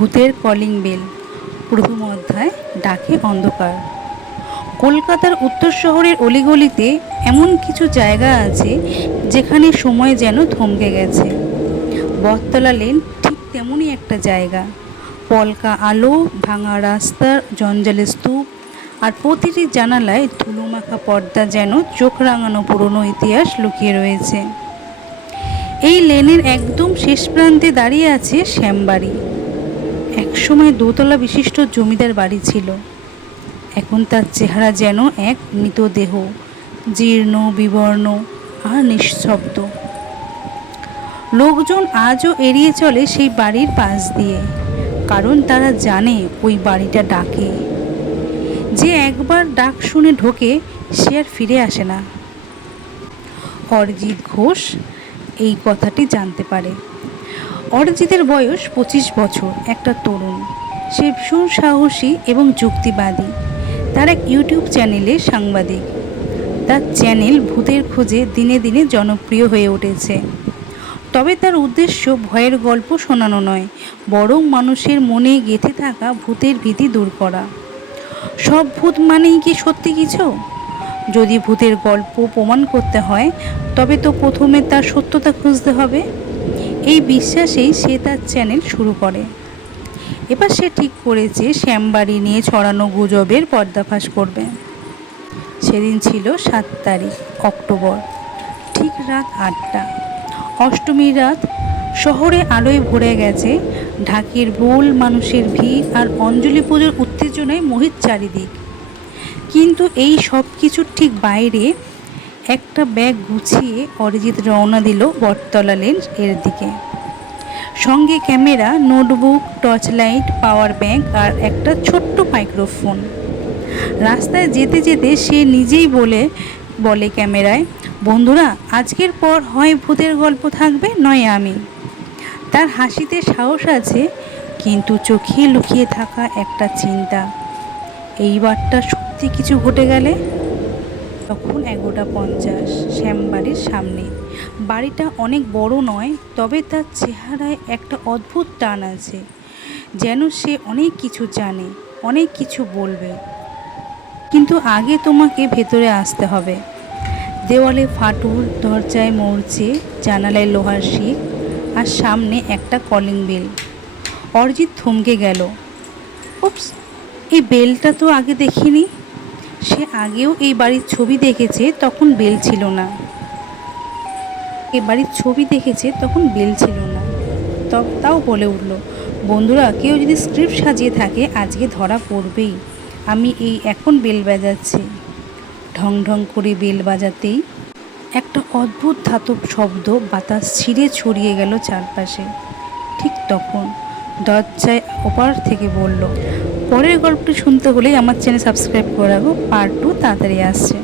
ভূতের calling bell. প্রথম অধ্যায়, ডাকে অন্ধকার। কলকাতার উত্তর শহরের অলিগলিতে এমন কিছু জায়গা আছে যেখানে সময় যেন থমকে গেছে। বটতলা লেন ঠিক তেমনই একটা জায়গা। পলকা আলো, ভাঙা রাস্তার জঞ্জালে স্তূপ, আর প্রতিটি জানালায় ধুলোমাখা পর্দা যেন চোখ রাঙানো পুরনো ইতিহাস লুকিয়ে রয়েছে। এই লেনের একদম শেষ প্রান্তে দাঁড়িয়ে আছে শ্যামবাড়ি। একসময় দোতলা বিশিষ্ট জমিদার বাড়ি ছিল। এখন তার চেহারা যেন এক মৃতদেহ, জীর্ণ, বিবর্ণ আর নিঃশব্দ। লোকজন আজও এড়িয়ে চলে সেই বাড়ির পাশ দিয়ে, কারণ তারা জানে ওই বাড়িটা ডাকে। যে একবার ডাক শুনে ঢোকে সে আর ফিরে আসে না। অরিজিৎ ঘোষ এই কথাটি জানতে পারে। অরিজিতের বয়স 25 বছর, একটা তরুণ। সে ভীষণ সাহসী এবং যুক্তিবাদী। তার এক ইউটিউব চ্যানেলে সাংবাদিক। তার চ্যানেল ভূতের খোঁজে দিনে দিনে জনপ্রিয় হয়ে উঠেছে। তবে তার উদ্দেশ্য ভয়ের গল্প শোনানো নয়, বরং মানুষের মনে গেঁথে থাকা ভূতের ভীতি দূর করা। সব ভূত মানেই কি সত্যি কিছু? যদি ভূতের গল্প প্রমাণ করতে হয় তবে তো প্রথমে তার সত্যতা খুঁজতে হবে। এই বিশ্বাসেই সে তার চ্যানেল শুরু করে। এবার সে ঠিক করেছে শ্যামবাড়ি নিয়ে ছড়ানো গুজবের পর্দাফাশ করবে। সেদিন ছিল 7 তারিখ অক্টোবর, ঠিক রাত 8টা। অষ্টমীর রাত। শহরে আলোয় ভরে গেছে, ঢাকের বোল, মানুষের ভিড় আর অঞ্জলি পুজোর উত্তেজনায় মোহিত চারিদিক। কিন্তু এই সব কিছুর ঠিক বাইরে একটা ব্যাগ গুছিয়ে অরিজিৎ রওনা দিল বটতলা লেন এর দিকে। সঙ্গে camera, notebook, torch light, power bank আর একটা ছোট্ট মাইক্রোফোন। রাস্তায় যেতে যেতে সে নিজেই বলে ক্যামেরায়, বন্ধুরা, আজকের পর হয় ভূতের গল্প থাকবে নয় আমি। তার হাসিতে সাহস আছে, কিন্তু চোখে লুকিয়ে থাকা একটা চিন্তা, এইবারটা সত্যি কিছু ঘটে গেলে। তখন 11:50, শ্যামবাড়ির সামনে। বাড়িটা অনেক বড় নয়, তবে তার চেহারায় একটা অদ্ভুত টান আছে, যেন সে অনেক কিছু জানে, অনেক কিছু বলবে। কিন্তু আগে তোমাকে ভেতরে আসতে হবে। দেওয়ালে ফাটল, দরজায় মরচে, জানালায় লোহার শিক, আর সামনে একটা কলিং বেল। অরিজিৎ থমকে গেল। উপস, এই বেলটা তো আগে দেখিনি। সে আগেও এই বাড়ির ছবি দেখেছে, তখন বেল ছিল না। তাও বলে উঠল, বন্ধুরা, কেউ যদি স্ক্রিপ্ট সাজিয়ে থাকে আজকে ধরা পড়বেই। আমি এখন বেল বাজাচ্ছি। ঢং ঢং করে বেল বাজাতেই একটা অদ্ভুত ধাতব শব্দ বাতাস ছিঁড়ে ছড়িয়ে গেল চারপাশে। ঠিক তখন দরজায় ওপার থেকে বলল, পরের গল্পটি শুনতে হলেই আমার চ্যানেল সাবস্ক্রাইব করে রাখো, পার্ট 2 তাড়াতাড়ি আসছে।